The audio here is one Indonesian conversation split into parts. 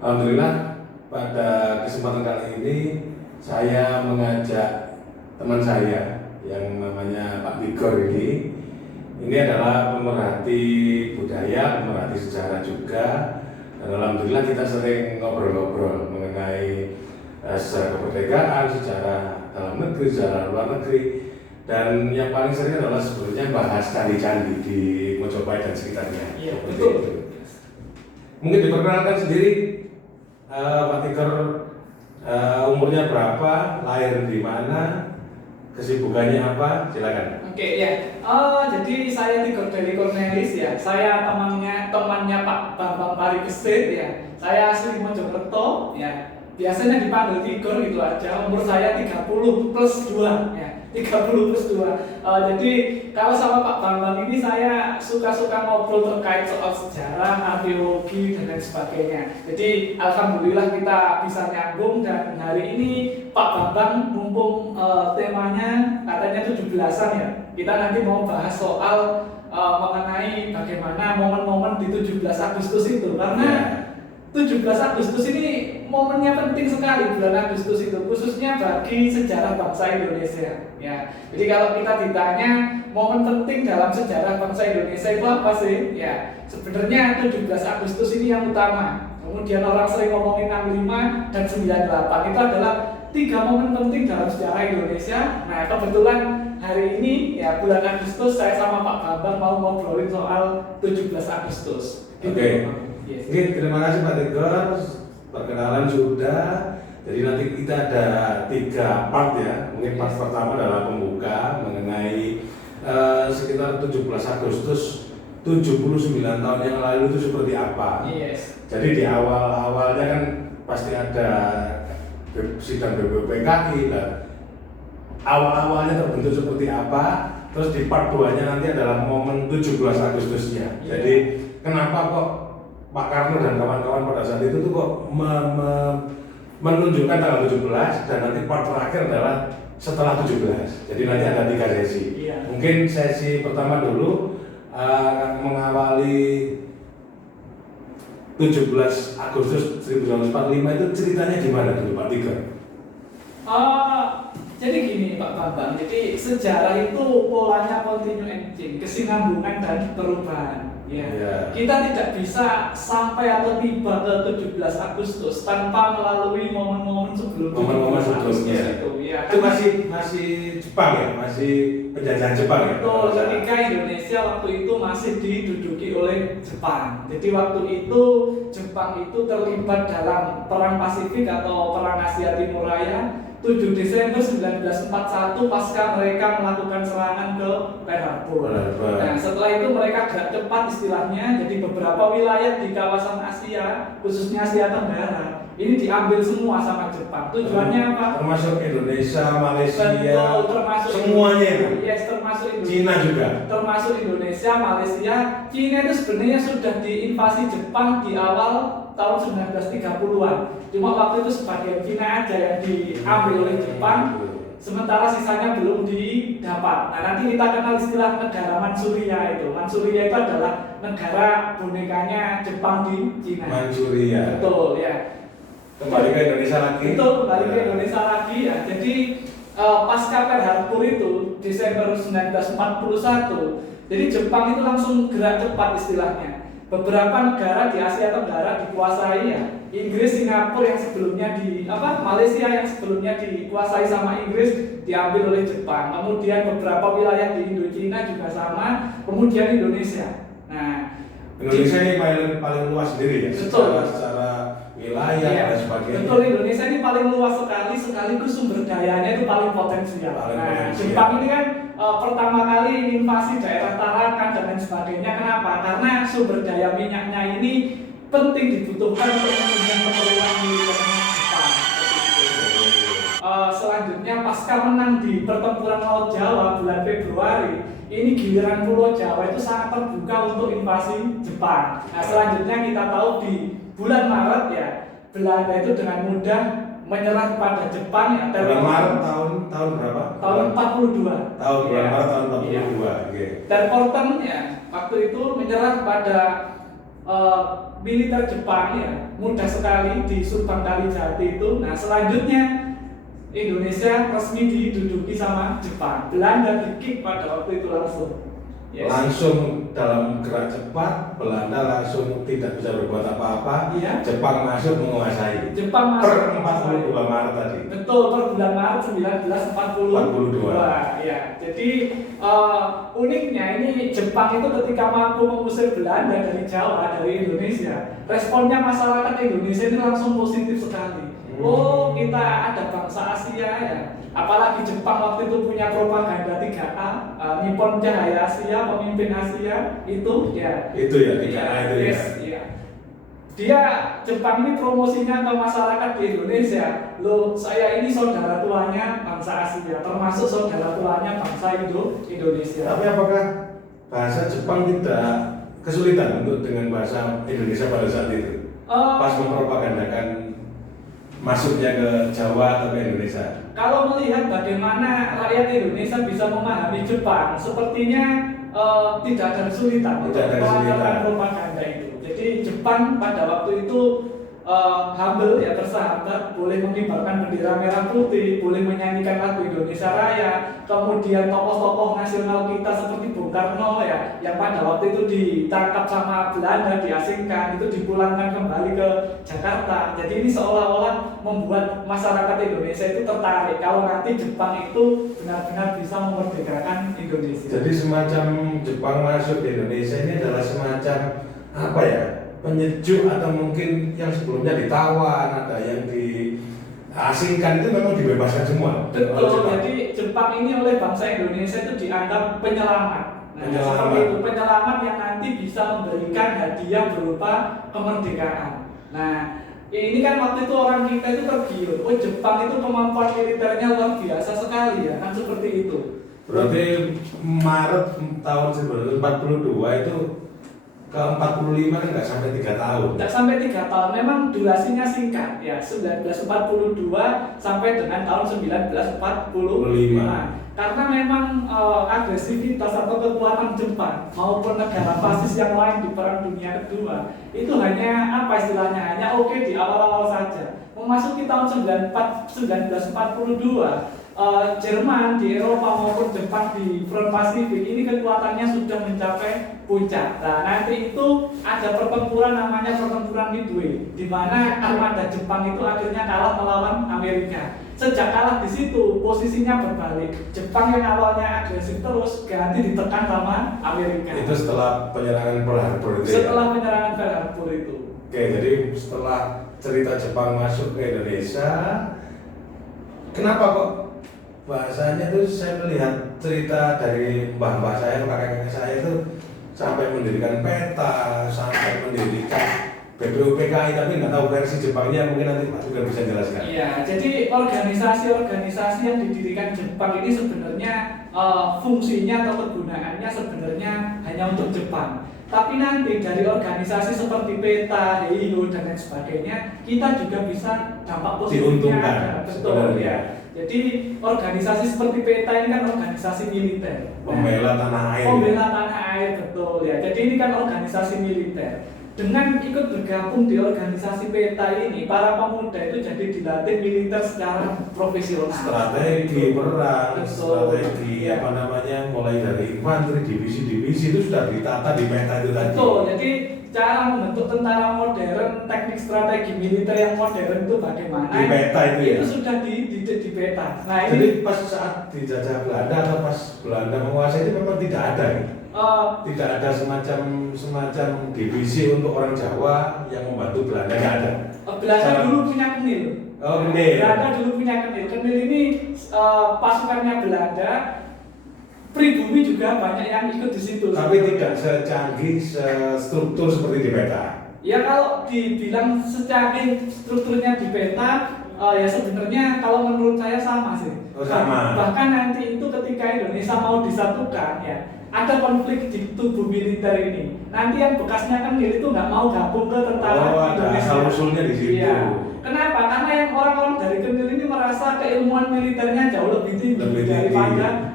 Alhamdulillah pada kesempatan kali ini saya mengajak teman saya yang namanya Pak Tigor ini. Ini adalah pemerhati budaya, pemerhati sejarah juga. Dan alhamdulillah kita sering ngobrol-ngobrol mengenai sejarah kemerdekaan, sejarah dalam negeri, sejarah luar negeri. Dan yang paling sering adalah sebenarnya bahas candi-candi di Mojopahit dan sekitarnya. Iya, betul. Itu. Mungkin diperkenalkan sendiri, Pak Tigor, umurnya berapa, lahir di mana, kesibukannya apa, silakan. Oke, ya. Jadi saya Tigor dari Cornelis ya. Saya temannya Pak Bambang Parikesit ya. Saya asli Mojokerto ya. Biasanya dipanggil Tigor gitu aja. Umur saya 30 plus 2 ya. 30 plus 2. Jadi kalau sama Pak Bambang ini saya suka-suka ngobrol terkait soal sejarah, arkeologi dan lain sebagainya. Jadi alhamdulillah kita bisa nyambung dan hari ini Pak Bambang mumpung temanya katanya 17-an ya. Kita nanti mau bahas soal mengenai bagaimana momen-momen di 17 Agustus itu karena 17 Agustus ini momennya penting sekali bulan Agustus itu khususnya bagi sejarah bangsa Indonesia ya. Jadi kalau kita ditanya momen penting dalam sejarah bangsa Indonesia itu apa sih? Ya, sebenarnya 17 Agustus ini yang utama. Kemudian orang sering ngomongin 65 dan 98 itu adalah 3 momen penting dalam sejarah Indonesia. Nah, kebetulan hari ini ya bulan Agustus saya sama Pak Bambang mau ngobrolin soal 17 Agustus. Oke. Yes. Oke, terima kasih Pak Tigor. Perkenalan sudah. Jadi nanti kita ada 3 part ya. Mungkin part pertama adalah pembuka mengenai sekitar 17 Agustus 79 tahun yang lalu itu seperti apa. Yes. Jadi di awal-awalnya kan pasti ada sidang BPUPKI lah. Awal-awalnya terbentuk seperti apa. Terus di part 2-nya nanti adalah momen 17 Agustusnya. Jadi kenapa kok Pak Karno dan kawan-kawan pada saat itu tuh kok menunjukkan tanggal 17 dan nanti part terakhir adalah setelah 17. Jadi nanti ada 3 sesi. Iya. Mungkin sesi pertama dulu mengawali 17 Agustus 1945 itu ceritanya gimana dulu Pak Tigor? Jadi gini Pak Bambang, jadi sejarah itu polanya continue and change, kesinambungan dan perubahan. Ya. Yeah. Kita tidak bisa sampai atau tiba ke 17 Agustus tanpa melalui momen-momen sebelum sebelumnya. Itu, ya. Itu masih Jepang ya, masih penjajahan Jepang ya. Betul, ketika Indonesia waktu itu masih diduduki oleh Jepang. Jadi waktu itu Jepang itu terlibat dalam perang Pasifik atau perang Asia Timur Raya. 7 Desember 1941 pasca mereka melakukan serangan ke Pearl Harbor. Nah, setelah itu mereka gerak cepat istilahnya, jadi beberapa wilayah di kawasan Asia, khususnya Asia Tenggara, ini diambil semua sama Jepang. Tujuannya apa? Termasuk Indonesia, Malaysia, betul, termasuk semuanya. Yes, termasuk Indonesia. Cina juga. Termasuk Indonesia, Malaysia. Cina itu sebenarnya sudah diinvasi Jepang di awal tahun 1930-an. Cuma waktu itu sebagian Cina aja yang diambil oleh Jepang, sementara sisanya belum didapat. Nah, nanti kita kenal istilah negara Manchuria itu. Manchuria itu adalah negara bonekanya Jepang di Cina. Manchuria. Betul ya. Kembali ke Indonesia lagi. Betul, kembali ke Indonesia lagi ya. Jadi pasca Pearl Harbor itu Desember 1941, jadi Jepang itu langsung gerak cepat istilahnya. Beberapa negara di Asia Tenggara dikuasai ya. Inggris, Singapura yang sebelumnya Malaysia yang sebelumnya dikuasai sama Inggris diambil oleh Jepang. Kemudian beberapa wilayah di Indochina juga sama. Kemudian Indonesia. Nah, Indonesia ini paling luas sendiri ya. Betul. Secara wilayah dan sebagainya. Betul, Indonesia ini paling luas sekaligus sumber dayanya itu paling potensial. Jepang ini kan pertama kali invasi daerah Tarakan dan lain sebagainya. Kenapa? Karena sumber daya minyaknya ini penting dibutuhkan untuk menunjang keperluan militernya Jepang. Selanjutnya pasca menang di pertempuran Laut Jawa bulan Februari, ini giliran Pulau Jawa itu sangat terbuka untuk invasi Jepang. Nah, selanjutnya kita tahu di bulan Maret ya, Belanda itu dengan mudah menyerah kepada Jepang ya. Bulan Maret tahun berapa? Tahun 42. Bulan Maret tahun 42. Iya. Oke. Dan Porten ya waktu itu menyerah kepada militer Jepang ya mudah sekali di Subang Kalijati itu. Nah selanjutnya Indonesia resmi diduduki sama Jepang. Belanda di-kick pada waktu itu langsung. Yes. Langsung dalam gerak cepat, Belanda langsung tidak bisa berbuat apa-apa. Iya. Jepang masuk menguasai. Jepang masuk per 42 Maret tadi. Betul, per bulan Maret 1942. Ya. Jadi uniknya ini Jepang itu ketika mampu mengusir Belanda dari Jawa, dari Indonesia, responnya masyarakat Indonesia ini langsung positif sekali. Oh, kita ada bangsa Asia ya. Apalagi Jepang waktu itu punya propaganda 3A, Nippon Cahaya Asia, pemimpin Asia itu ya. Itu ya 3A itu ya. Yes, ya. Dia Jepang ini promosinya ke masyarakat di Indonesia. Loh, saya ini saudara tuanya bangsa Asia, termasuk saudara tuanya bangsa Indonesia. Tapi apakah bahasa Jepang tidak kesulitan untuk dengan bahasa Indonesia pada saat itu? Pas mempropagandakan masuknya ke Jawa atau ke Indonesia. Kalau melihat bagaimana rakyat Indonesia bisa memahami Jepang, sepertinya tidak ada kesulitan untuk melakukan propaganda itu. Jadi Jepang pada waktu itu humble ya, bersahabat, boleh mengibarkan bendera merah putih, boleh menyanyikan lagu Indonesia Raya. Kemudian tokoh-tokoh nasional kita seperti Bung Karno ya, yang pada waktu itu ditangkap sama Belanda, diasingkan, itu dipulangkan kembali ke Jakarta. Jadi ini seolah-olah membuat masyarakat Indonesia itu tertarik kalau nanti Jepang itu benar-benar bisa memerdekakan Indonesia. Jadi semacam Jepang masuk ke Indonesia ini adalah semacam apa ya? Penyejuk, atau mungkin yang sebelumnya ditawan, ada yang diasingkan, itu memang dibebaskan semua. Betul, jadi Jepang ini oleh bangsa Indonesia itu dianggap penyelamat. Nah, seperti itu, penyelamat yang nanti bisa memberikan hadiah berupa kemerdekaan. Nah, ini kan waktu itu orang kita itu tergiur, oh Jepang itu kemampuan militernya luar biasa sekali ya, kan seperti itu. Berarti Maret tahun 1942 itu ke 45 kan nggak sampai 3 tahun. Nggak sampai 3 tahun, memang durasinya singkat ya, 1942 sampai dengan tahun 1945. Karena memang agresivitas atau kekuatan Jepang maupun negara fasis yang lain di Perang Dunia Kedua itu hanya apa istilahnya, hanya oke di awal-awal saja. Memasuki tahun 1942 Jerman di Eropa maupun Jepang di front Pasifik ini kekuatannya sudah mencapai puncak. Nah, nanti itu ada pertempuran namanya pertempuran Midway, di mana armada Jepang itu akhirnya kalah melawan Amerika. Sejak kalah di situ posisinya berbalik. Jepang yang awalnya agresif terus ganti ditekan sama Amerika. Itu setelah penyerangan Pearl Harbor itu. Setelah penyerangan Pearl Harbor itu. Oke, jadi setelah cerita Jepang masuk ke Indonesia, kenapa kok bahasanya tuh saya melihat cerita dari mbah-mbah saya, kakek-kakek saya itu sampai mendirikan peta, sampai mendirikan BPUPKI, tapi nggak tahu versi Jepangnya, mungkin nanti Pak juga bisa jelaskan. Iya, jadi organisasi-organisasi yang didirikan Jepang ini sebenarnya fungsinya atau kegunaannya sebenarnya hanya untuk Jepang. Tapi nanti dari organisasi seperti PETA, HIO dan lain sebagainya, kita juga bisa dampak positifnya. Betul ya. Jadi organisasi seperti PETA ini kan organisasi militer. Pembela tanah air. Pembela tanah air, betul ya. Jadi ini kan organisasi militer. Dengan ikut bergabung di organisasi PETA ini, para pemuda itu jadi dilatih militer secara profesional. Strategi perang, strategi ya. apa namanya, mulai dari infanteri, divisi-divisi itu sudah ditata di PETA itu tadi. Betul, jadi cara membentuk tentara modern, teknik strategi militer yang modern itu bagaimana? Di PETA itu ya? Itu sudah dididik di PETA. Nah, jadi ini pas saat dijajah Belanda atau pas Belanda menguasai itu memang tidak ada nih? Tidak ada semacam divisi untuk orang Jawa yang membantu Belanda, nggak ada. Belanda dulu punya Kenil. Kenil. Belanda dulu punya Kenil. Kenil ini pasukannya Belanda. Pribumi juga banyak yang ikut di situ. Tapi tidak secanggih, struktur seperti di PETA. Ya kalau dibilang secanggih strukturnya di PETA, ya sebenarnya kalau menurut saya sama sih. Oh, sama. Bahkan nanti itu ketika Indonesia mau disatukan ya, ada konflik di tubuh militer ini. Nanti yang bekasnya Kenil itu nggak mau gabung ke tentara Indonesia. Asal usulnya di situ. Iya. Kenapa? Karena yang orang-orang dari Kenil ini merasa keilmuan militernya jauh lebih tinggi daripada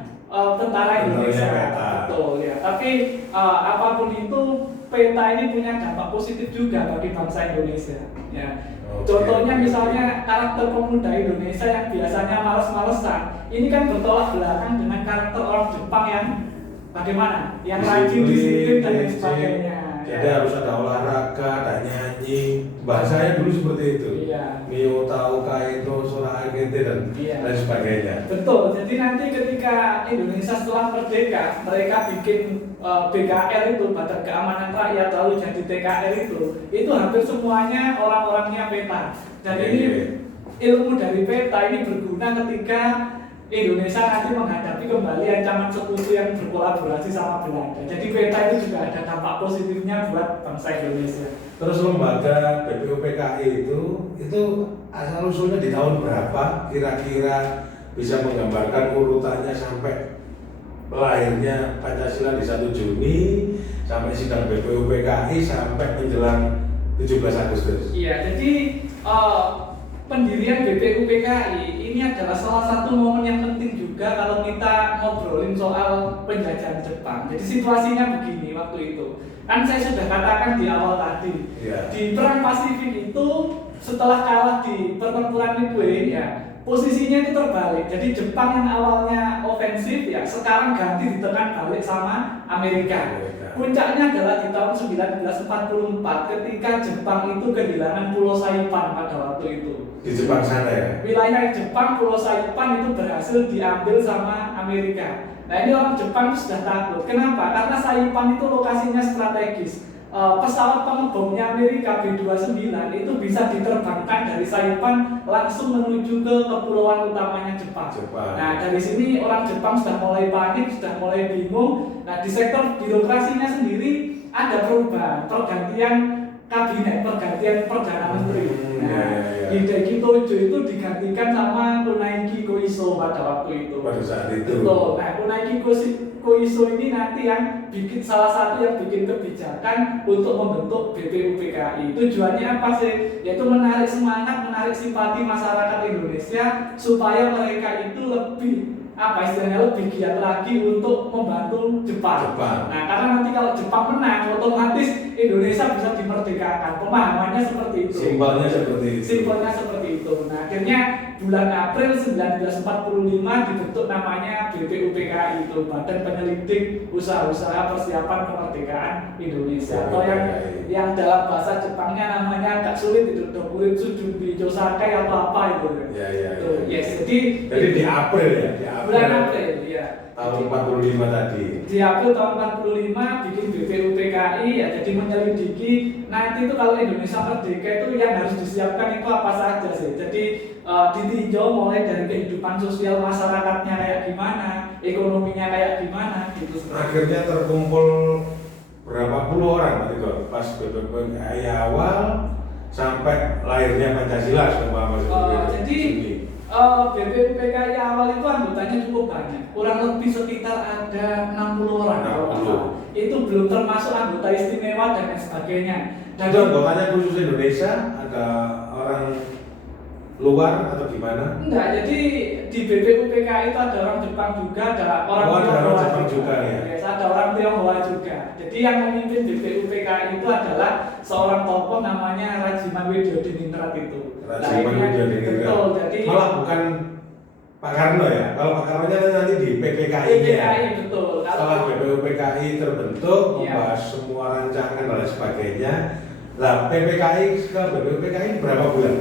tentara Indonesia. PETA. Betul ya. Tapi apapun itu peta ini punya dampak positif juga bagi bangsa Indonesia. Ya. Oke. Contohnya misalnya karakter pemuda Indonesia yang biasanya males-malesan, ini kan bertolak belakang dengan karakter orang Jepang yang bagaimana? Yang rajin, disiplin dan lain sebagainya. Jadi harus ada olahraga, ada nyanyi. Bahasanya dulu seperti itu. Iya. Mio tahu kaito sora agente dan Iya. lain sebagainya. Betul. Jadi nanti ketika Indonesia setelah merdeka, mereka bikin BKR itu, Badan Keamanan Rakyat, lalu jadi TKR itu hampir semuanya orang-orangnya peta. Dan ini ilmu dari peta ini berguna ketika Indonesia nanti menghadapi kembali ancaman sekutu yang berkolaborasi sama Belanda. Jadi peta itu juga ada dampak positifnya buat bangsa Indonesia. Terus lembaga BPUPKI itu asal usulnya di tahun berapa? Kira-kira bisa menggambarkan urutannya sampai lahirnya Pancasila di 1 Juni sampai sidang BPUPKI sampai menjelang 17 Agustus. Iya, jadi pendirian BPUPKI ini adalah salah satu momen yang penting juga kalau kita ngobrolin soal penjajahan Jepang. Jadi situasinya begini waktu itu. Kan saya sudah katakan di awal tadi, Iya. di Perang Pasifik itu setelah kalah di pertempuran Midway, ya posisinya itu terbalik. Jadi Jepang yang awalnya ofensif, ya sekarang ganti ditekan balik sama Amerika. Puncaknya adalah di tahun 1944 ketika Jepang itu kehilangan Pulau Saipan pada waktu itu. Di Jepang sana ya. Wilayah Jepang, Pulau Saipan itu berhasil diambil sama Amerika. Nah ini orang Jepang sudah takut. Kenapa? Karena Saipan itu lokasinya strategis. Pesawat pengebomnya Amerika B-29 itu bisa diterbangkan dari Saipan langsung menuju ke kepulauan utamanya Jepang. Nah dari sini orang Jepang sudah mulai panik, sudah mulai bingung. Nah di sektor birokrasinya sendiri ada perubahan, pergantian kabinet, pergantian perdana menteri. Nah, Hideki Tojo itu digantikan sama Kunaiki Koiso pada waktu itu. Pada saat itu. Betul. Nah, Kunaiki Koiso ini nanti yang bikin salah satu yang bikin kebijakan untuk membentuk BPUPKI. Tujuannya apa sih? Yaitu menarik semangat, menarik simpati masyarakat Indonesia supaya mereka itu lebih lebih giat lagi untuk membantu Jepang. Nah, karena nanti kalau Jepang menang, otomatis Indonesia bisa dimerdekakan. Pemahamannya seperti itu. Simpelnya seperti itu. Simpelnya seperti itu. Nah, akhirnya bulan April 1945 dibentuk namanya BPUPKI itu, Badan Penyelidik Usaha-usaha Persiapan Kemerdekaan Indonesia. Atau yang dalam bahasa Jepangnya namanya agak sulit itu, Dokuritsu Junbi Josakai atau apa itu. Iya. Yes, Jadi di April ya, bulan April ya. Tahun 45 tadi. Di April tahun 45 bikin BPUPKI ya, jadi menyelidiki nanti itu kalau Indonesia merdeka itu yang harus disiapkan itu apa saja sih. Jadi ditinjau mulai dari kehidupan sosial masyarakatnya kayak gimana, ekonominya kayak gimana gitu. Akhirnya terkumpul berapa puluh orang Pak Tigor pas BPUPKI awal sampai lahirnya Pancasila semua jadi BPUPKI awal itu anggotanya cukup banyak, kurang lebih sekitar ada 60 orang. 60. Itu belum termasuk anggota istimewa dan lain sebagainya. Dan itu anggotanya khusus Indonesia, ada orang luar atau gimana? Enggak, jadi di BPUPKI itu ada orang Jepang juga, ada orang Tionghoa juga ya. Yes, ada orang Tionghoa juga. Jadi yang memimpin BPUPKI itu adalah seorang tokoh namanya Rajiman Widyodiningrat itu. Rajiman Widyodiningrat. Betul, jadi malah bukan Pak Karno ya. Kalau Pak Karno-nya nanti di PPKI-nya. PPKI betul. Setelah BPUPKI terbentuk, membahas semua rancangan dan lain sebagainya. Lah PPKI ke BPUPKI berapa bulan?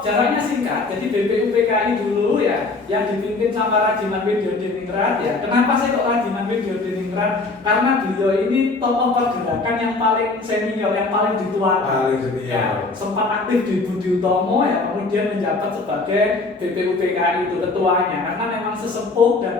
Jaraknya singkat. Jadi BPUPKI dulu ya yang dipimpin sama Rajiman Widyodiningrat ya. Kenapa sih kok Rajiman Widyodiningrat? Karena beliau ini tokoh pergerakan yang paling senior, yang paling dituakan. Paling senior. Ya, sempat aktif di Budi Utomo ya, kemudian menjabat sebagai BPUPKI itu ketuanya karena memang sesepuh dan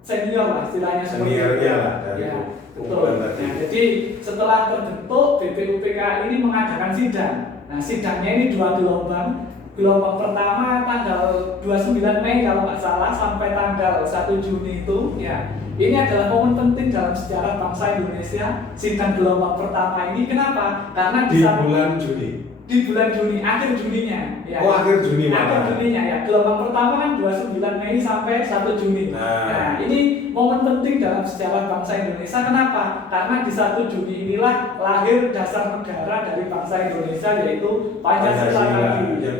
senior lah istilahnya seperti itu. Seniornya lah dari ya, betul. Nah, jadi setelah terbentuk BPUPKI ini mengadakan sidang. Nah, sidangnya ini 2 gelombang. Gelombang pertama tanggal 29 Mei kalau nggak salah sampai tanggal 1 Juni itu ya. Ini adalah momen penting dalam sejarah bangsa Indonesia. Sidang gelombang pertama ini kenapa? Karena di bulan Juni. di bulan Juni, akhir Juninya ya. Oh, akhir Juni Akhir malah. Juninya ya. Gelombang pertama kan 29 Mei sampai 1 Juni. Nah, ini momen penting dalam sejarah bangsa Indonesia. Kenapa? Karena di 1 Juni inilah lahir dasar negara dari bangsa Indonesia, yaitu Pancasila tadi. Yang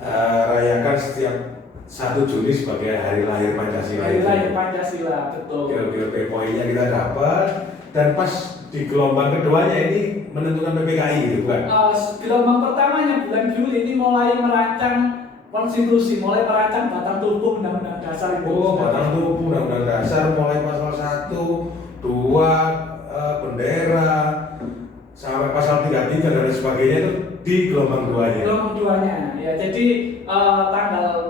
dirayakan setiap 1 Juni sebagai hari lahir Pancasila. Hari lahir Pancasila, betul. Oke, poinnya kita dapat, dan pas di gelombang keduanya ini menentukan PPKI gitu kan? Gelombang pertamanya bulan Juli ini mulai merancang konstitusi, mulai merancang batang tubuh Undang-Undang Dasar Indonesia. Oh, batang tubuh Undang-Undang Dasar mulai pasal 1, 2, bendera sampai pasal 33 dan sebagainya itu di gelombang duanya. Gelombang duanya, ya. Jadi tanggal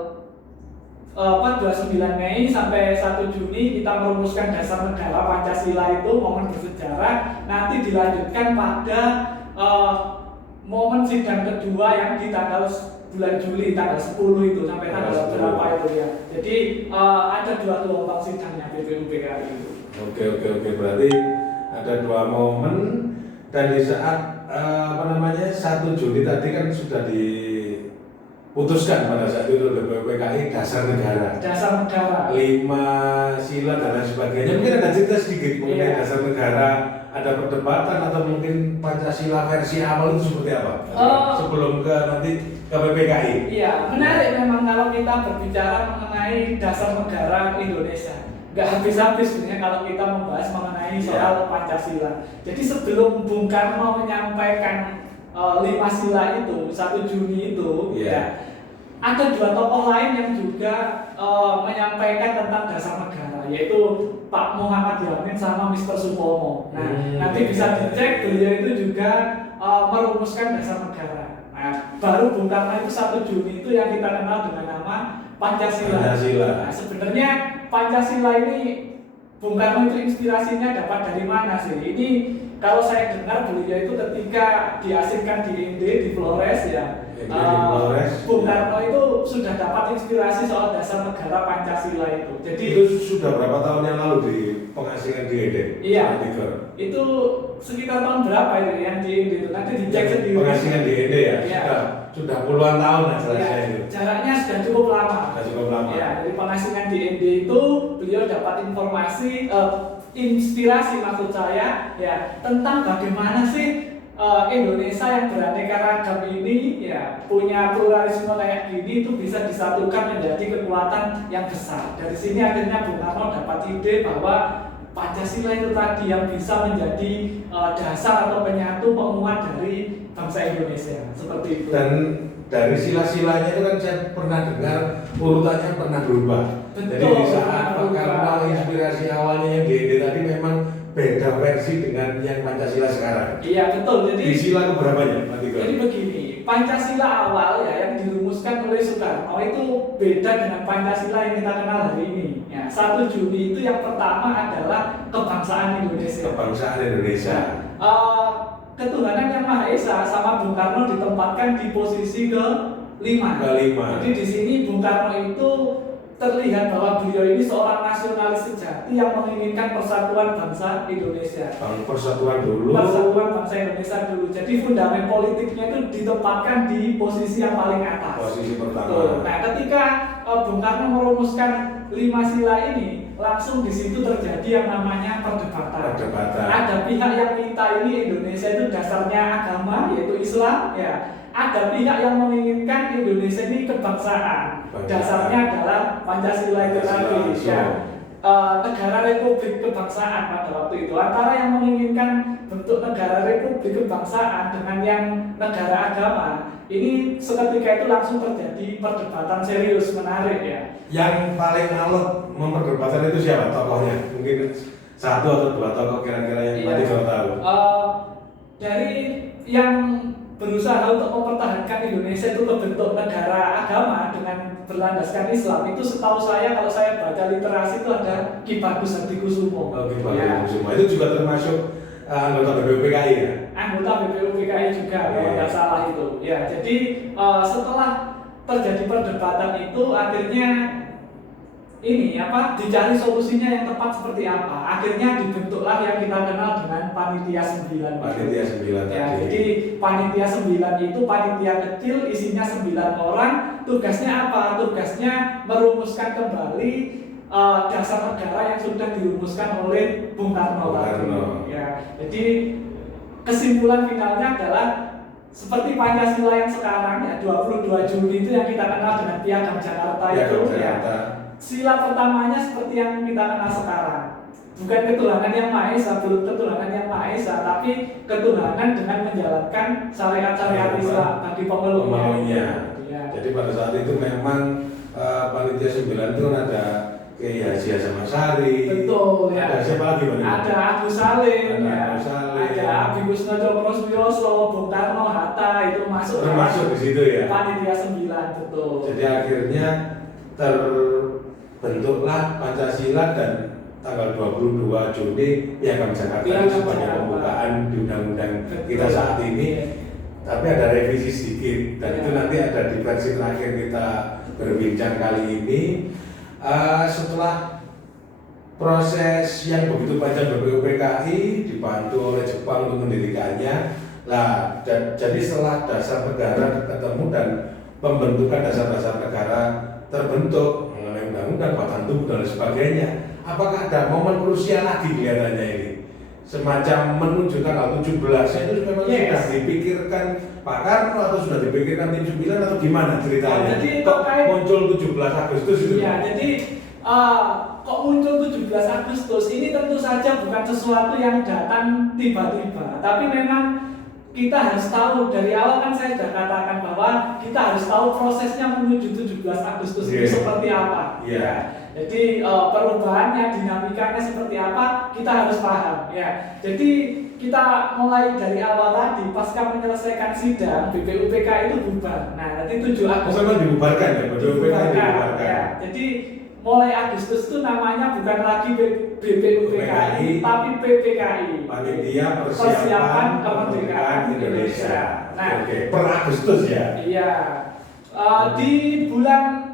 29 Mei sampai 1 Juni kita merumuskan dasar negara Pancasila, itu momen bersejarah. Nanti dilanjutkan pada momen sidang kedua yang di tanggal bulan Juli, tanggal 10 itu sampai tanggal berapa itu ya. Jadi ada 2 gelombang sidangnya BPUPKI itu. Oke, berarti ada 2 momen, dan di saat 1 Juni tadi kan sudah diputuskan pada saat itu BPUPKI dasar negara. Dasar negara. 5 sila dan lain sebagainya. Mungkin ada cerita sedikit mengenai dasar negara, ada perdebatan atau mungkin Pancasila versi awal itu seperti apa? Sebelum ke nanti ke PPKI. Iya, menarik memang kalau kita berbicara mengenai dasar negara Indonesia. Nggak habis-habis sebenarnya kalau kita membahas mengenai soal Pancasila. Jadi sebelum Bung Karno menyampaikan 5 sila itu, 1 Juni itu, ya, ada 2 tokoh lain yang juga menyampaikan tentang dasar negara, yaitu Pak Muhammad Yamin sama Mr. Supomo. Nah, nanti bisa dicek, beliau itu juga merumuskan dasar negara. Nah, baru Bung Karno itu 1 Juni itu yang kita kenal dengan nama Pancasila. Nah, sebenarnya Pancasila ini Bung Karno itu inspirasinya dapat dari mana sih? Ini kalau saya dengar beliau itu ketika diasingkan di Inde, di Flores ya, Bung Karno itu sudah dapat inspirasi soal dasar negara Pancasila itu. Jadi itu sudah berapa tahun yang lalu di pengasingan di Inde? Iya, itu sekitar tahun berapa itu yang di Inde itu? Nanti dicek sendiri. Pengasingan di Inde ya? Iya. Sudah puluhan tahun ya selesai itu. Jaraknya sudah cukup lama. Ya, dari pengasingan di Inde itu beliau dapat informasi, inspirasi maksud saya ya, tentang bagaimana sih Indonesia yang beraneka ragam ini ya, punya pluralisme kayak gini itu bisa disatukan menjadi kekuatan yang besar. Dari sini akhirnya Bung Karno dapat ide bahwa Pancasila itu tadi yang bisa menjadi dasar atau penyatu penguat dari bangsa Indonesia, seperti itu. Dan dari sila-silanya itu kan saya pernah dengar urutannya pernah berubah. Betul. Jadi di saat Pak Karno inspirasi awalnya yang di Inde tadi memang beda versi dengan yang Pancasila sekarang. Iya, betul. Jadi di sila keberapanya, Pak Tigor? Jadi begini, Pancasila awal ya yang dirumuskan oleh Soekarno itu beda dengan Pancasila yang kita kenal hari ini. Ya, 1 Juni itu yang pertama adalah kebangsaan Indonesia. Kebangsaan Indonesia. Ketuhanan Yang Maha Esa sama Bung Karno ditempatkan di posisi ke-5. Jadi di sini Bung Karno itu terlihat bahwa beliau ini seorang nasionalis sejati yang menginginkan persatuan bangsa Indonesia. Persatuan dulu. Persatuan bangsa Indonesia dulu. Jadi fundament politiknya itu ditempatkan di posisi yang paling atas. Posisi pertama. Nah, ketika Bung Karno merumuskan 5 sila ini, langsung di situ terjadi yang namanya perdebatan. Ada pihak yang minta ini Indonesia itu dasarnya agama, yaitu Islam, ya. Ada pihak yang menginginkan Indonesia ini kebangsaan. Dasarnya adalah Pancasila itu tadi, ya. Negara Republik Kebangsaan pada waktu itu. Antara yang menginginkan bentuk negara Republik Kebangsaan dengan yang negara agama, ini seketika itu langsung terjadi perdebatan serius, menarik ya. Yang paling alot memperdebatkan itu siapa tokohnya? Mungkin 1 atau 2 tokoh kira-kira yang Pak Tigor tahu. Dari yang berusaha untuk mempertahankan Indonesia itu ke bentuk negara agama dengan berlandaskan Islam, itu setahu saya, kalau saya baca literasi itu ada Ki Bagus Hardikusumo. Ki Bagus Hardikusumo itu juga termasuk anggota BPUPKI ya? Anggota BPUPKI juga, kalau tidak salah itu. Ya, jadi setelah terjadi perdebatan itu akhirnya ini apa dicari solusinya yang tepat seperti apa. Akhirnya dibentuklah yang kita kenal dengan panitia 9. Panitia 9 ya, tadi. jadi panitia 9 itu panitia kecil isinya 9 orang. Tugasnya apa? Tugasnya merumuskan kembali dasar negara yang sudah dirumuskan oleh Bung Karno tadi. Ya, jadi kesimpulan finalnya adalah seperti Pancasila yang sekarang ya 22 Juli itu yang kita kenal dengan Piagam Jakarta itu ya. Sila pertamanya seperti yang kita kenal sekarang. Bukan ketuhanan yang Maha Esa, belum ketuhanan yang Maha Esa, tapi ketuhanan dengan menjalankan syariat-syariat Islam bagi pemeluknya. Ya. Jadi pada saat itu memang panitia 9 itu ada Kiai Haji Hasyim Asy'ari. Betul ya. Ada siapa lagi Pak? Ada Agus Salim, ada Abi Kusno Cokro Suyoso, Bung Karno, Hatta itu masuk di situ ya. Panitia 9 betul. Jadi akhirnya terbentuklah Pancasila dan tanggal 22 Juni Piagam Jakarta itu sebagai pembukaan di undang-undang kita saat ini. Tapi ada revisi sedikit dan itu nanti ada di versi terakhir kita berbincang kali ini. Setelah proses yang begitu panjang BPUPKI dibantu oleh Jepang untuk mendirikannya, jadi setelah dasar negara ketemu dan pembentukan dasar-dasar negara terbentuk mengenai undang-undang, batang tubuh dan sebagainya, apakah ada momen krusial lagi kelihatannya ini? Semacam menuju tanggal 17 itu memang sudah dipikirkan Pak Karno atau sudah dipikirkan tim 9 atau gimana ceritanya? Jadi kok muncul 17 Agustus itu? Ya, jadi kok muncul 17 Agustus ini tentu saja bukan sesuatu yang datang tiba-tiba, tapi memang kita harus tahu dari awal. Kan saya sudah katakan bahwa kita harus tahu prosesnya menuju 17 Agustus itu seperti apa. Jadi perubahannya, dinamikanya seperti apa, kita harus paham ya. Jadi kita mulai dari awal tadi, pasca menyelesaikan sidang, BPUPK itu bubar. Nah, nanti 7 Agustus memang dibubarkan ya, dibubarkan. Ya. Jadi mulai Agustus itu namanya bukan lagi BPUPKI, tapi PPKI. Panitia Persiapan Kemerdekaan Indonesia. Nah, per Agustus ya. Iya. Di bulan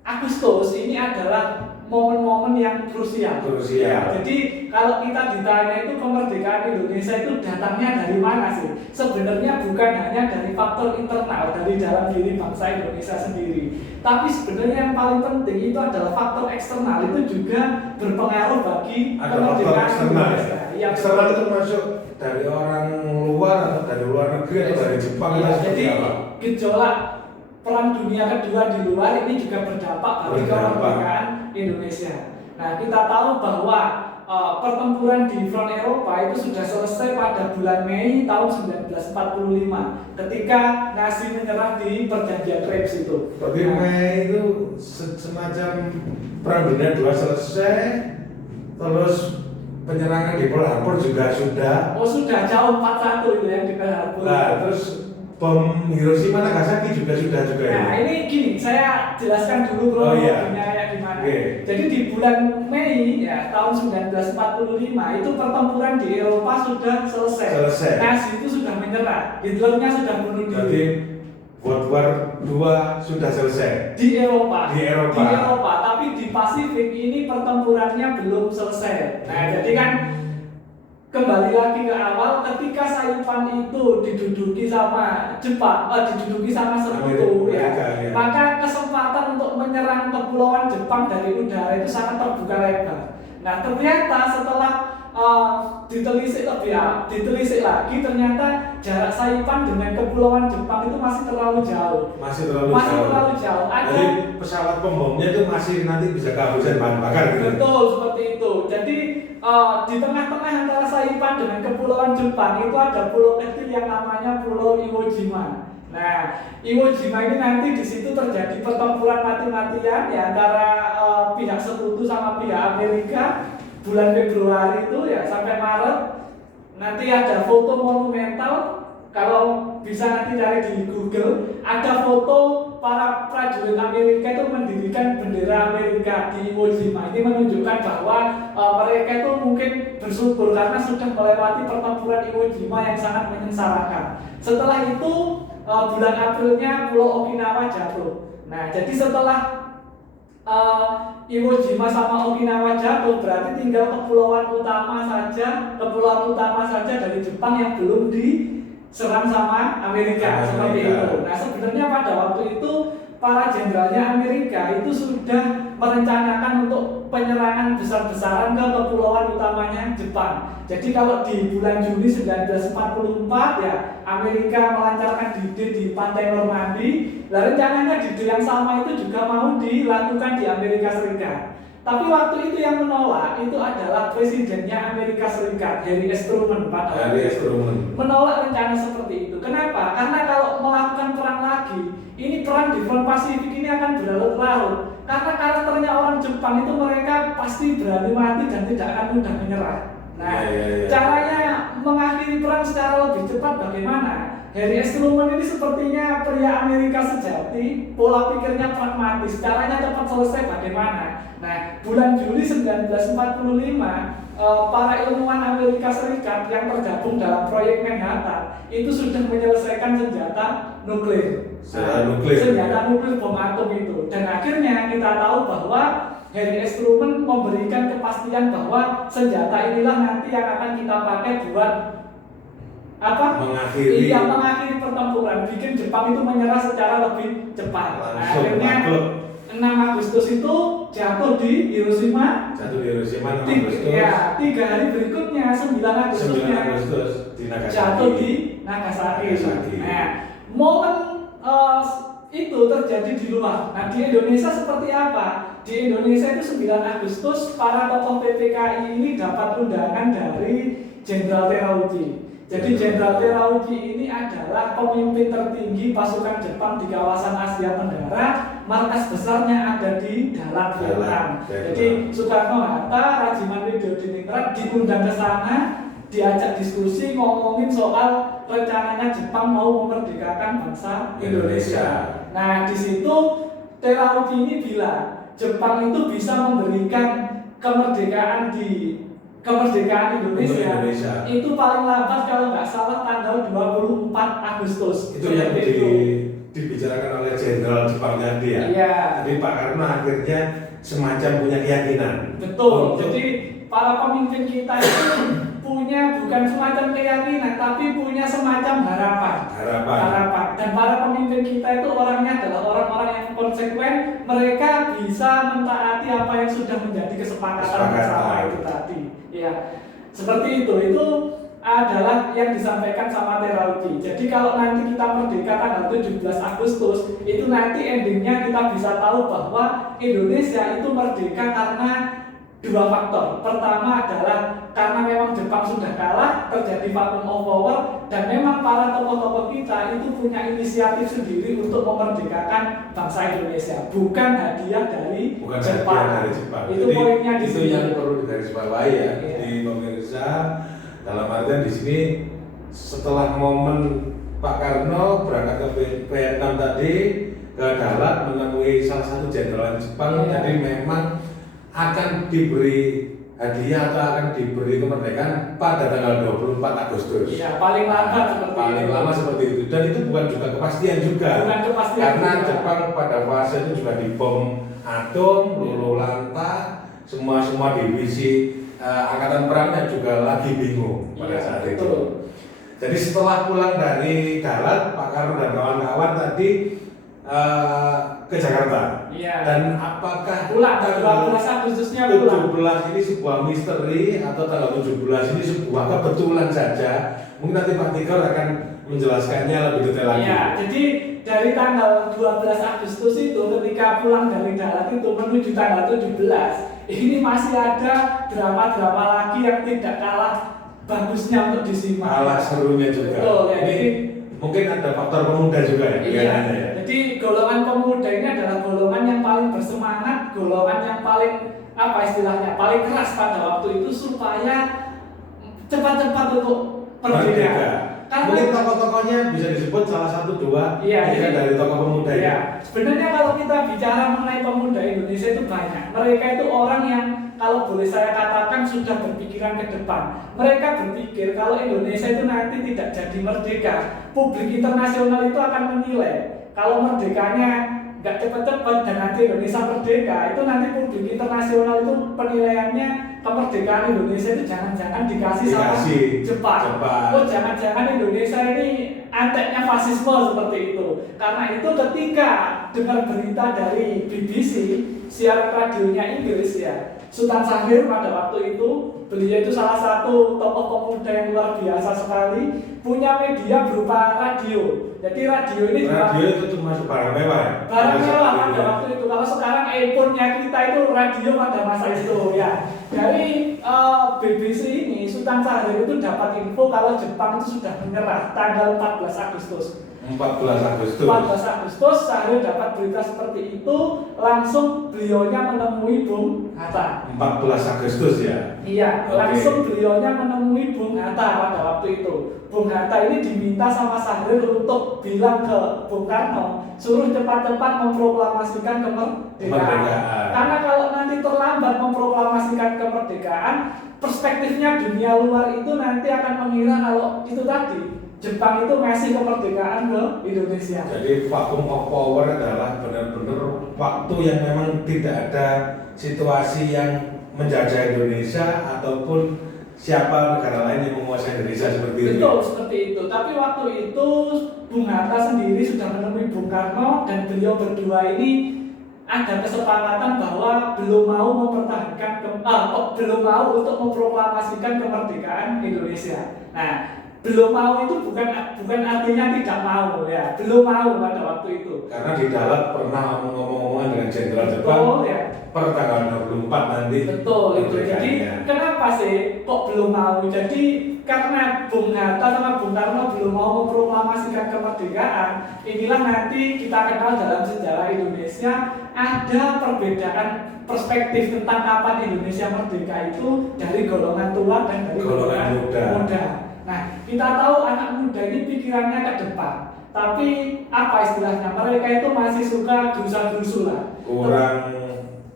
Agustus ini adalah momen-momen yang krusial. Jadi kalau kita ditanya itu kemerdekaan Indonesia itu datangnya dari mana sih? Sebenarnya bukan hanya dari faktor internal dari dalam diri bangsa Indonesia sendiri, tapi sebenarnya yang paling penting itu adalah faktor eksternal, itu juga berpengaruh bagi kemerdekaan Indonesia. Eksternal itu masuk dari orang luar atau dari luar negeri atau dari Jepang atau jadi gejolak Perang Dunia Kedua di luar ini juga berdampak bagi kemerdekaan Indonesia. Nah, kita tahu bahwa pertempuran di front Eropa itu sudah selesai pada bulan Mei tahun 1945 ketika Nazi menyerah di perjanjian Reps itu. Berarti Mei itu semacam Perang Dunia II selesai, terus penyerangan di Pearl Harbor juga sudah. Oh, sudah jauh 41 itu yang di Pearl Harbor. Nah, terus bom Hiroshima Nagasaki juga ya. Nah, ini gini, saya jelaskan dulu kronologinya kayak gimana. Jadi di bulan Mei ya tahun 1945 itu pertempuran di Eropa sudah selesai. Nazi itu sudah menyerah, Hitlernya sudah bunuh diri. Jadi World War II sudah selesai di Eropa. Tapi di Pasifik ini pertempurannya belum selesai. Nah, jadi kan kembali lagi ke awal, ketika Saipan itu diduduki sama Jepang, diduduki sama Sekutu ya, maka kesempatan untuk menyerang kepulauan Jepang dari udara itu sangat terbuka lebar. Nah, ternyata setelah ditelisik lagi, ternyata jarak Saipan dengan kepulauan Jepang itu masih terlalu jauh. Terlalu jauh. Jadi pesawat pembomnya itu masih nanti bisa kehabisan bahan bakar gitu. Betul, seperti itu. Jadi di tengah-tengah antara Saipan dengan kepulauan Jepang itu ada pulau kecil yang namanya Pulau Iwo Jima. Nah, Iwo Jima ini nanti di situ terjadi pertempuran mati-matian ya antara pihak Sekutu sama pihak Amerika bulan Februari itu ya sampai Maret. Nanti ada foto monumental, kalau bisa nanti cari di Google, ada foto para prajurit Amerika itu mendirikan bendera Amerika di Iwo Jima. Ini menunjukkan bahwa mereka itu mungkin bersyukur karena sudah melewati pertempuran Iwo Jima yang sangat menyengsarakan. Setelah itu bulan Aprilnya Pulau Okinawa jatuh. Nah, jadi setelah Iwo Jima sama Okinawa jatuh, berarti tinggal kepulauan utama saja dari Jepang yang belum diserang sama Amerika, seperti itu. Nah, sebenarnya pada waktu itu para jenderalnya Amerika itu sudah merencanakan untuk penyerangan besar-besaran ke kepulauan utamanya Jepang. Jadi kalau di bulan Juni 1944 ya, Amerika melancarkan D-Day di pantai Normandy. Nah, rencananya D-Day yang sama itu juga mau dilakukan di Amerika Serikat. Tapi waktu itu yang menolak itu adalah presidennya Amerika Serikat, Harry S. Truman menolak rencana seperti itu. Kenapa? Karena kalau melakukan perang lagi, ini perang di front Pasifik ini akan berlarut-larut. Karena karakternya orang Jepang itu mereka pasti berani mati dan tidak akan mudah menyerah. Nah, caranya mengakhiri perang secara lebih cepat bagaimana? Harry S. Truman ini sepertinya pria Amerika sejati, pola pikirnya pragmatis, caranya cepat selesai bagaimana? Nah, bulan Juli 1945, para ilmuwan Amerika Serikat yang tergabung dalam proyek Manhattan itu sudah menyelesaikan senjata nuklir. Senjata nuklir bom atom itu. Dan akhirnya kita tahu bahwa Harry S. Truman memberikan kepastian bahwa senjata inilah nanti yang akan kita pakai buat mengakhiri pertempuran, bikin Jepang itu menyerah secara lebih cepat. Nah, akhirnya 6 Agustus itu jatuh di Hiroshima. 6 Agustus. Ya, 3 hari berikutnya 9 Agustus jatuh di Nagasaki. Nah, momen itu terjadi di luar. Nah, di Indonesia seperti apa? Di Indonesia itu 9 Agustus para tokoh PPKI ini dapat undangan dari Jenderal Terauchi. Jadi Jenderal Terauchi ini adalah pemimpin tertinggi pasukan Jepang di kawasan Asia Tenggara. Markas besarnya ada di darat Vietnam. Jadi Soekarno-Hatta, Rajiman Widyodiningrat diundang ke sana, diajak diskusi ngomongin soal rencananya Jepang mau memerdekakan bangsa Indonesia. Nah, di situ Terauchi ini bilang Jepang itu bisa memberikan kemerdekaan Indonesia itu paling lambat kalau nggak salah tanggal 24 Agustus. Itu yang dibicarakan oleh Jenderal Jepang tadi ya. Iya. Jadi Pak Karno akhirnya semacam punya keyakinan. Betul. Jadi para pemimpin kita itu punya bukan semacam keyakinan, tapi punya semacam harapan. Dan para pemimpin kita itu orangnya adalah orang-orang yang konsekuen. Mereka bisa mentaati apa yang sudah menjadi kesepakatan bersama itu tadi. Ya, seperti itu. Itu adalah yang disampaikan sama Terauchi. Jadi kalau nanti kita merdeka tanggal 17 Agustus, itu nanti endingnya kita bisa tahu bahwa Indonesia itu merdeka karena 2 faktor. Pertama adalah karena memang Jepang sudah kalah, terjadi vacuum of power, dan memang para tokoh-tokoh kita itu punya inisiatif sendiri untuk memerdekakan bangsa Indonesia, bukan hadiah dari Jepang. Itu jadi, poinnya di sini. Itu yang perlu digarisbawahi ya, di pemirsa. Dalam artian di sini setelah momen Pak Karno berangkat ke Vietnam tadi ke darat menemui salah satu jenderal Jepang, jadi memang akan diberi hadiah atau akan diberi kemerdekaan pada tanggal 24 Agustus. Iya, paling lama seperti itu. Dan itu bukan juga kepastian juga. Karena juga. Jepang pada fase itu juga dibom atom, luluh lantak, semua divisi angkatan perangnya juga lagi bingung pada saat itu. Jadi setelah pulang dari darat, Pak Karno dan kawan-kawan tadi ke Jakarta. Iya. Dan apakah tanggal 12 Agustusnya 17 ini sebuah misteri atau tanggal 17 ini sebuah kebetulan saja? Mungkin nanti Pak Tigor akan menjelaskannya lebih detail lagi. Iya, jadi dari tanggal 12 Agustus itu ketika pulang dari darat itu menuju tanggal 17, ini masih ada drama-drama lagi yang tidak kalah bagusnya untuk disimak. Kalah serunya juga. Betul, ya. Ini mungkin ada faktor pemuda juga ya. Iya. Jadi golongan pemuda ini adalah golongan yang paling bersemangat, golongan yang paling paling keras pada waktu itu supaya cepat-cepat untuk merdeka. Mungkin tokoh-tokohnya bisa disebut salah satu dua dari tokoh pemuda ini. Sebenarnya kalau kita bicara mengenai pemuda Indonesia itu banyak. Mereka itu orang yang kalau boleh saya katakan sudah berpikiran ke depan. Mereka berpikir kalau Indonesia itu nanti tidak jadi merdeka, publik internasional itu akan menilai kalau merdekanya nggak cepat-cepat dan nanti Indonesia merdeka, itu nanti publik internasional itu penilaiannya kemerdekaan Indonesia itu jangan-jangan dikasih sama Jepang. Oh jangan-jangan Indonesia ini anteknya fasisme seperti itu. Karena itu ketika dengar berita dari BBC, siaran radionya Inggris ya, Sultan Syahrir pada waktu itu, beliau itu salah satu tokoh pemuda yang luar biasa sekali, punya media berupa radio. Jadi radio ini itu termasuk barang mewah ya? Barang mewah pada waktu itu. Kalau sekarang iPhone-nya kita itu radio pada masa itu ya. Dari BBC ini, Sultan Syahrir itu dapat info kalau Jepang itu sudah menyerah tanggal 14 Agustus. 14 Agustus Syahrir dapat berita seperti itu, langsung beliaunya menemui Bung Hatta. 14 Agustus ya? Iya, langsung beliaunya menemui Bung Hatta pada waktu itu. Bung Hatta ini diminta sama Syahrir untuk bilang ke Bung Karno, suruh cepat-cepat memproklamasikan kemerdekaan. Karena kalau nanti terlambat memproklamasikan kemerdekaan, perspektifnya dunia luar itu nanti akan mengira kalau itu tadi Jepang itu ngasih kemerdekaan ke Indonesia. Jadi vacuum of power adalah benar-benar waktu yang memang tidak ada situasi yang menjajah Indonesia ataupun siapa negara lain yang menguasai Indonesia seperti itu. Betul, seperti itu. Tapi waktu itu Bung Hatta sendiri sudah menemui Bung Karno dan beliau berdua ini ada kesepakatan bahwa belum mau mempertahankan belum mau untuk memproklamasikan kemerdekaan Indonesia. Nah, belum mau itu bukan artinya tidak mau ya, belum mau pada waktu itu. Karena di dalam pernah ngomong-ngomongan dengan Jenderal Jepang. Betul ya. Per tanggal 24 nanti. Betul itu. Jadi kenapa sih kok belum mau? Jadi karena Bung Hatta sama Bung Karno belum mau memproklamasikan kemerdekaan, inilah nanti kita kenal dalam sejarah Indonesia ada perbedaan perspektif tentang kapan Indonesia merdeka itu dari golongan tua dan dari golongan muda. Nah, kita tahu anak muda ini pikirannya ke depan, tapi apa istilahnya? Mereka itu masih suka gerusa-gerusu lah. Kurang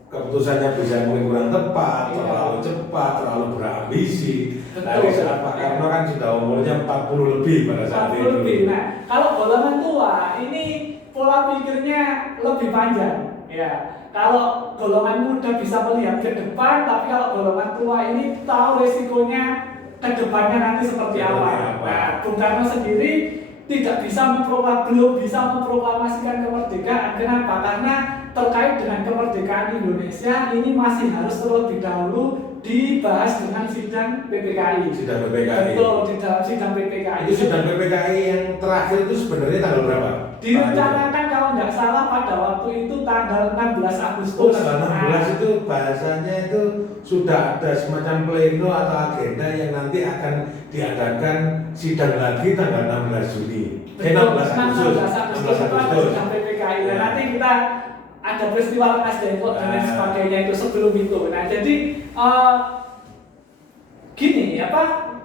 keputusannya bisa mungkin kurang tepat, terlalu cepat, terlalu berambisi. Dari siapa? Karena kan sudah umurnya 40 lebih pada saat 40 itu. lebih. Nah, kalau golongan tua ini pola pikirnya lebih panjang. Ya, kalau golongan muda bisa melihat ke depan, tapi kalau golongan tua ini tahu resikonya kedepannya nanti seperti apa. Nah, Bung Karno sendiri belum bisa memproklamasikan kemerdekaan. Kenapa? Karena terkait dengan kemerdekaan Indonesia ini masih harus terlebih dahulu dibahas dengan sidang PPKI. Sidang PPKI. Betul, di dalam sidang PPKI. Itu sidang PPKI yang terakhir itu sebenarnya tanggal berapa? Direncanakan kalau nggak salah pada waktu itu tanggal 16 Agustus. Oh, tanggal 16 itu bahasanya itu sudah ada semacam pleno atau agenda yang nanti akan diadakan sidang lagi tanggal 16 Juni. 16 Agustus. Sidang PPKI. Dan nanti kita ada peristiwa Mas Dengkot dan lain sebagainya itu sebelum itu. Nah, jadi gini,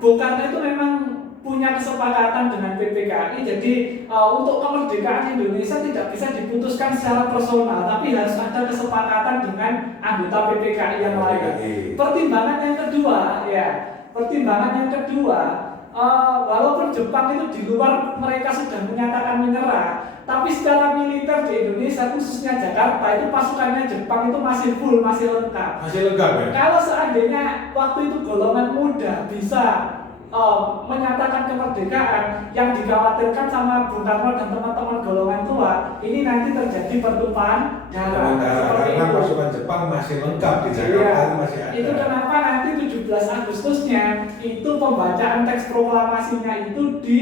Bung Karno itu memang punya kesepakatan dengan PPKI. Jadi untuk kemerdekaan Indonesia tidak bisa diputuskan secara personal, tapi harus ada kesepakatan dengan anggota PPKI yang lain. Pertimbangan yang kedua, walaupun Jepang itu di luar mereka sudah menyatakan menyerah, tapi secara militer di Indonesia khususnya Jakarta itu pasukannya Jepang itu masih full, masih lengkap. Masih lengkap ya? Kalau seandainya waktu itu golongan muda bisa menyatakan kemerdekaan, yang dikhawatirkan sama Bung Karno dan teman-teman golongan tua, ini nanti terjadi pertumpahan darah. Karena pasukan Jepang masih lengkap di Jakarta, masih ada. Itu kenapa nanti 17 Agustusnya itu pembacaan teks proklamasinya itu di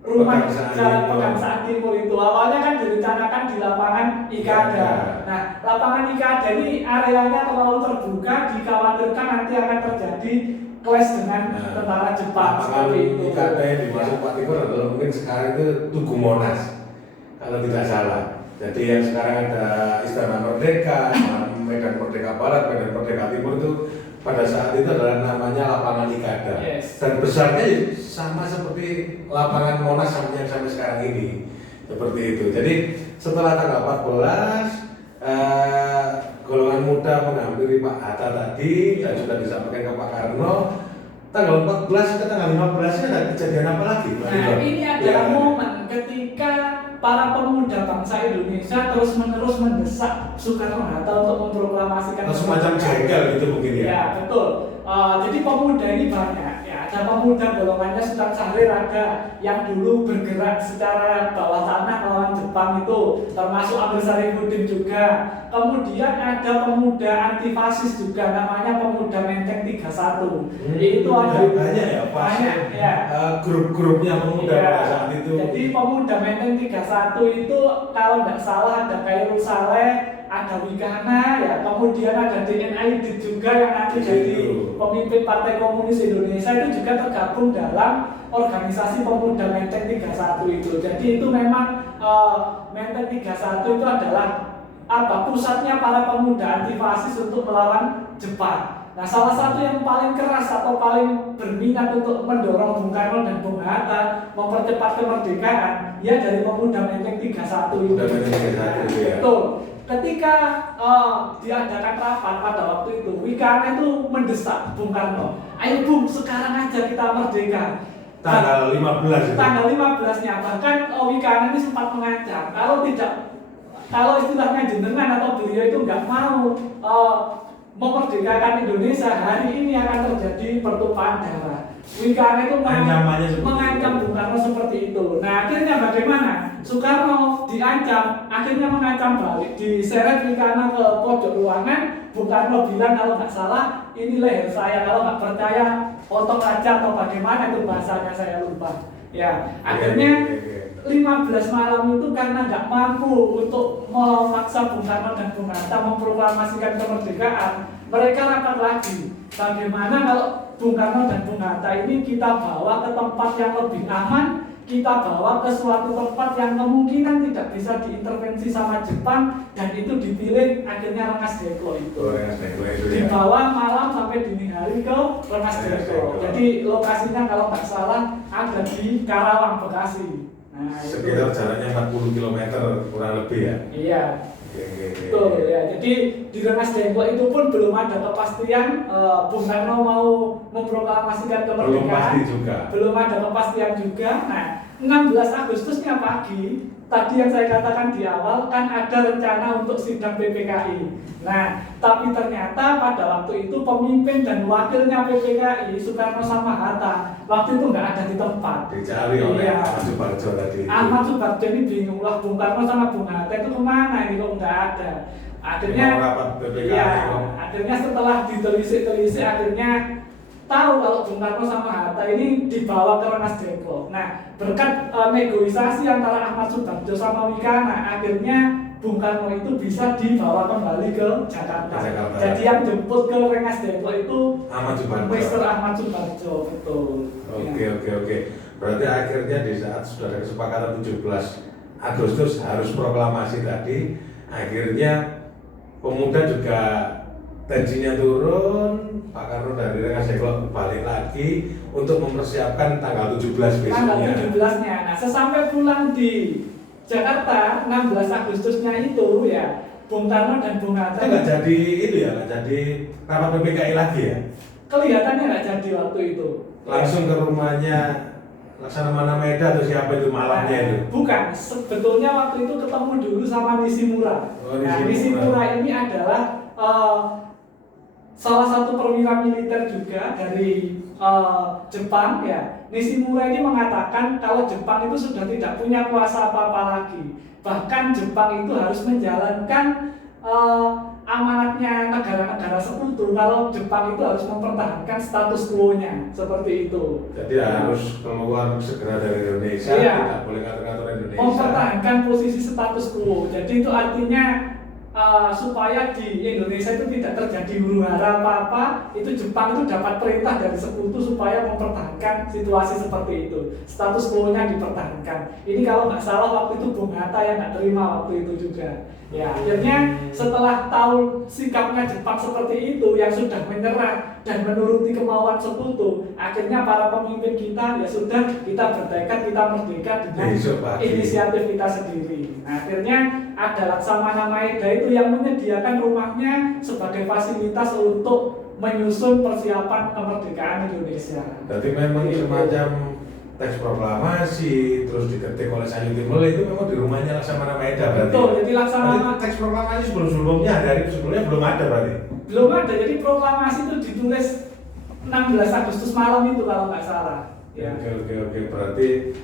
rumah Jalan Pegangsaan Timur itu. Awalnya kan direncanakan di lapangan Ikada. Nah, lapangan Ikada ini areanya terlalu terbuka, dikhawatirkan nanti akan terjadi clash dengan tentara Jepang seperti itu. Ikada yang dimaksud Pak Timur adalah mungkin sekarang itu Tugu Monas, kalau tidak salah. Jadi yang sekarang ada Istana Merdeka, Medan Merdeka Barat, Medan Merdeka Timur itu pada saat itu adalah namanya lapangan Ikada. Dan besarnya sama seperti lapangan Monas yang sampai sekarang ini. Seperti itu. Jadi setelah tanggal 14 golongan muda menghampiri Pak Hatta tadi dan sudah disampaikan ke Pak Karno. Tanggal 14 ke tanggal 15 ada kejadian apa lagi? Nah, ini adalah momen ketika para pemuda bangsa Indonesia terus-menerus mendesak Soekarno-Hatta untuk memproklamasikan semacam jengkel gitu mungkin ya. Ya, betul. Jadi pemuda ini banyak. Ya, ada pemuda golongannya Sultan Syahrir ada yang dulu bergerak secara bawah tanah melawan Jepang itu, termasuk Amir Syarifuddin juga. Kemudian ada pemuda anti fasis juga, namanya Pemuda Menteng 31. Itu ada banyak ya, banyak ya. Grup-grupnya pemuda Ya, pada saat itu. jadi Pemuda Menteng 31 itu kalau tidak salah ada Khairul Saleh, ada Wikana, ya, kemudian ada DN Aidit juga yang nanti jadi pemimpin Partai Komunis Indonesia, itu juga tergabung dalam organisasi Pemuda Menteng 31 itu. Jadi itu memang Menteng 31 itu adalah pusatnya para pemuda anti fasis untuk melawan Jepang. Nah, salah satu yang paling keras atau paling berminat untuk mendorong Bung Karno dan Bung Hatta mempercepat kemerdekaan, ya dari Pemuda Menteng 31 itu. Ya. Betul. Ketika diadakan rapat pada waktu itu, Wikana itu mendesak Bung Karno, ayo Bung, sekarang aja kita merdeka. Tanggal 15 itu. Tanggal 15-nya, bahkan Wikana ini sempat mengancam, kalau istilahnya jenengan atau beliau itu nggak mau memerdekakan Indonesia, hari ini akan terjadi pertumpahan darah. Wikana itu mengancam Bung Karno seperti itu. Nah, akhirnya bagaimana? Soekarno diancam, akhirnya mengancam balik, diseret Wikana ke pojok ruangan. Bung Karno bilang kalau nggak salah, ini leher saya, kalau nggak percaya potong aja atau bagaimana itu bahasanya, saya lupa. Ya, akhirnya 15 malam itu karena nggak mampu untuk memaksa Bung Karno dan Bung Hatta memproklamasikan kemerdekaan, mereka rapat lagi. Bagaimana kalau Bung Karno dan Bung Hatta ini kita bawa ke tempat yang lebih aman, kita bawa ke suatu tempat yang kemungkinan tidak bisa diintervensi sama Jepang, dan itu dipilih akhirnya Rengas Dengklok itu. Dibawa malam sampai dini hari ke Rengas Dengklok. Jadi lokasinya kalau nggak salah ada di Karawang, Bekasi. Nah, sekitar jaraknya 40 km kurang lebih ya. Iya. Betul ya. Jadi di Rengas Dengklok itu pun belum ada kepastian Bung Karno mau memproklamasikan kemerdekaan. Belum pasti juga. Belum ada kepastian juga. Nah, 16 Agustusnya pagi, tadi yang saya katakan di awal kan ada rencana untuk sidang PPKI. Nah, tapi ternyata pada waktu itu pemimpin dan wakilnya PPKI, Soekarno sama Hatta, waktu itu nggak ada di tempat. Dicari oleh Ahmad Subarjo tadi. Ahmad Subarjo ini bingung, lah Bung Karno sama Bung Hatta itu kemana ini kok nggak ada. Akhirnya setelah ditelisik akhirnya tahu kalau Bung Karno sama Hatta ini dibawa ke Rengas Dengklok. Nah, berkat negosiasi antara Ahmad Subarjo sama Wikana, akhirnya Bung Karno itu bisa dibawa kembali ke Jakarta. Jadi yang jemput ke Rengas Dengklok itu Mr. Ahmad Subarjo, betul. Oke. Berarti akhirnya di saat sudah ada kesepakatan 17 Agustus harus proklamasi tadi, akhirnya pemuda juga tensinya turun, Pak Karno dari Rengas Dengklok balik lagi untuk mempersiapkan tanggal 17 besoknya. Tanggal 17-nya. Nah, sesampai pulang di Jakarta 16 Agustusnya itu ya, Bung Karno dan Bung Hatta nggak jadi itu ya, nggak jadi rapat PPKI lagi ya? Kelihatannya nggak jadi waktu itu. Langsung ke rumahnya Laksamana Meda atau siapa itu malamnya itu? Bukan, sebetulnya waktu itu ketemu dulu sama Nishimura. Nishimura ini adalah salah satu perwira militer juga dari Jepang ya. Nishimura ini mengatakan kalau Jepang itu sudah tidak punya kuasa apa-apa lagi. Bahkan Jepang itu harus menjalankan amanatnya negara-negara sekutu kalau Jepang itu harus mempertahankan status quo-nya seperti itu. Jadi harus keluar segera dari Indonesia, tidak boleh ngatur-ngatur Indonesia. Mempertahankan posisi status quo. Jadi itu artinya supaya di Indonesia itu tidak terjadi huru-hara apa-apa, itu Jepang itu dapat perintah dari sekutu supaya mempertahankan situasi seperti itu, status quo-nya dipertahankan. Ini kalau nggak salah waktu itu Bung Hatta yang nggak terima waktu itu juga. Ya, akhirnya setelah tahu sikapnya Jepang seperti itu yang sudah menyerah dan menuruti kemauan sekutu, akhirnya para pemimpin kita ya sudah, kita bertekad, kita merdeka dengan inisiatif kita sendiri. Nah, akhirnya ada Laksamana Maeda itu yang menyediakan rumahnya sebagai fasilitas untuk menyusun persiapan kemerdekaan Indonesia. Jadi memang semacam teks proklamasi, terus diketik oleh Sanyu Timul itu memang di rumahnya Laksamana Maeda berarti. Betul, jadi Laksamana Berarti teks proklamasi sebelumnya hari sebelumnya belum ada berarti. belum ada, jadi proklamasi itu ditulis 16 Agustus malam itu kalau nggak salah. Ya. Oke, berarti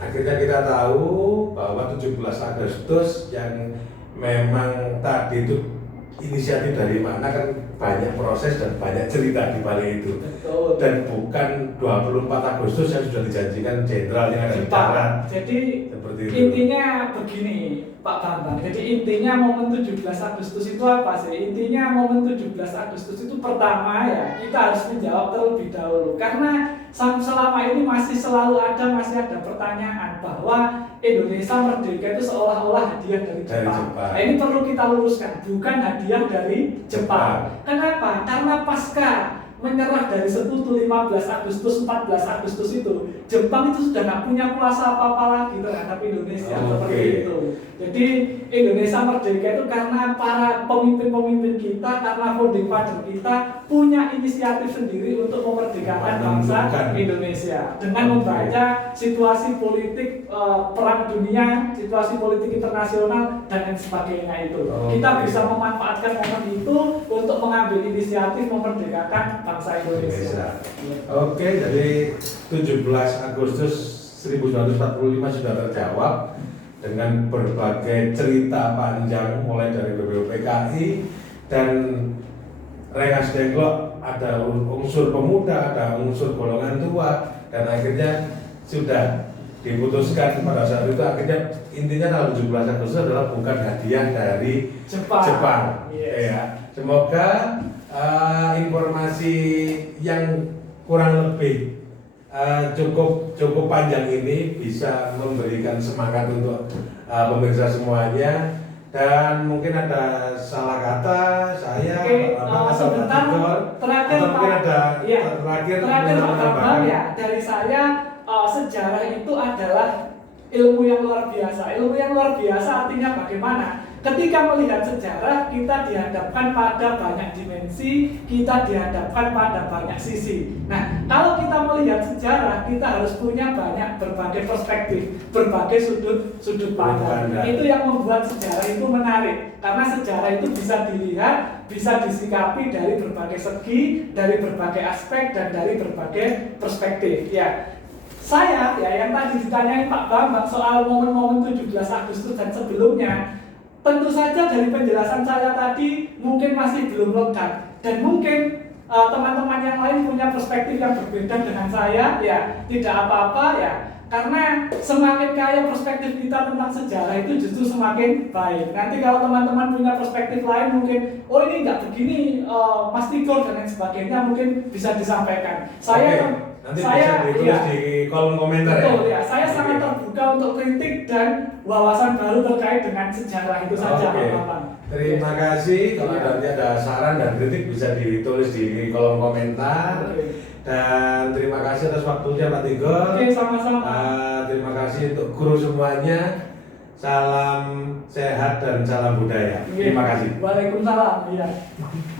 akhirnya kita tahu bahwa 17 Agustus yang memang tadi itu inisiatif dari mana kan banyak proses dan banyak cerita di balik itu. Betul. Dan bukan 24 Agustus yang sudah dijanjikan jenderal yang ada di darat. Jadi Seperti itu. intinya begini Pak Bambang, jadi intinya momen 17 Agustus itu apa sih? Intinya momen 17 Agustus itu pertama ya kita harus menjawab terlebih dahulu karena selama ini masih ada pertanyaan bahwa Indonesia merdeka itu seolah-olah hadiah dari Jepang. Nah, ini perlu kita luruskan, bukan hadiah dari Jepang. Kenapa? Karena pasca menyerah dari sekutu 15 Agustus, 14 Agustus itu, Jepang itu sudah nggak punya kuasa apa-apa lagi terhadap Indonesia seperti itu. Jadi Indonesia merdeka itu karena para pemimpin-pemimpin kita, karena founding father kita punya inisiatif sendiri untuk memerdekakan bangsa Indonesia dengan membaca situasi politik perang dunia, situasi politik internasional dan lain sebagainya itu. Kita bisa memanfaatkan momen itu untuk mengambil inisiatif memerdekakan bangsa Indonesia. Oke, jadi 17 Agustus 1945 sudah terjawab dengan berbagai cerita panjang mulai dari BPUPKI dan Rengas Dengklok, ada unsur pemuda, ada unsur golongan tua, dan akhirnya sudah diputuskan pada saat itu akhirnya intinya tanggal 17 Agustus adalah bukan hadiah dari Jepang. Yes. Ya. Semoga informasi yang kurang lebih cukup panjang ini bisa memberikan semangat untuk pemirsa semuanya, dan mungkin ada salah kata saya sebentar terakhir Pak Bambang ya, dari saya sejarah itu adalah ilmu yang luar biasa. Ilmu yang luar biasa artinya bagaimana? Ketika melihat sejarah, kita dihadapkan pada banyak dimensi, kita dihadapkan pada banyak sisi. Nah, kalau kita melihat sejarah, kita harus punya berbagai perspektif, berbagai sudut pandang. Itu yang membuat sejarah itu menarik, karena sejarah itu bisa dilihat, bisa disikapi dari berbagai segi, dari berbagai aspek, dan dari berbagai perspektif. Ya, saya yang tadi ditanyai Pak Bambang soal momen-momen 17 Agustus dan sebelumnya, tentu saja dari penjelasan saya tadi mungkin masih belum lengkap, dan mungkin teman-teman yang lain punya perspektif yang berbeda dengan saya. Ya, tidak apa-apa ya, karena semakin kaya perspektif kita tentang sejarah itu justru semakin baik. Nanti kalau teman-teman punya perspektif lain mungkin, oh ini nggak begini Mas Tigor dan lain sebagainya, mungkin bisa disampaikan. Nanti bisa ditulis di kolom komentar. Betul, ya. Saya sangat terbuka untuk kritik dan wawasan baru terkait dengan sejarah itu saja, Pak Bambang. Terima kasih. Kalau nanti ada saran dan kritik bisa ditulis di kolom komentar. Dan terima kasih atas waktunya Pak Tigor. Oke, sama-sama. Terima kasih untuk guru semuanya. Salam sehat dan salam budaya. Terima kasih. Waalaikumsalam. Iya.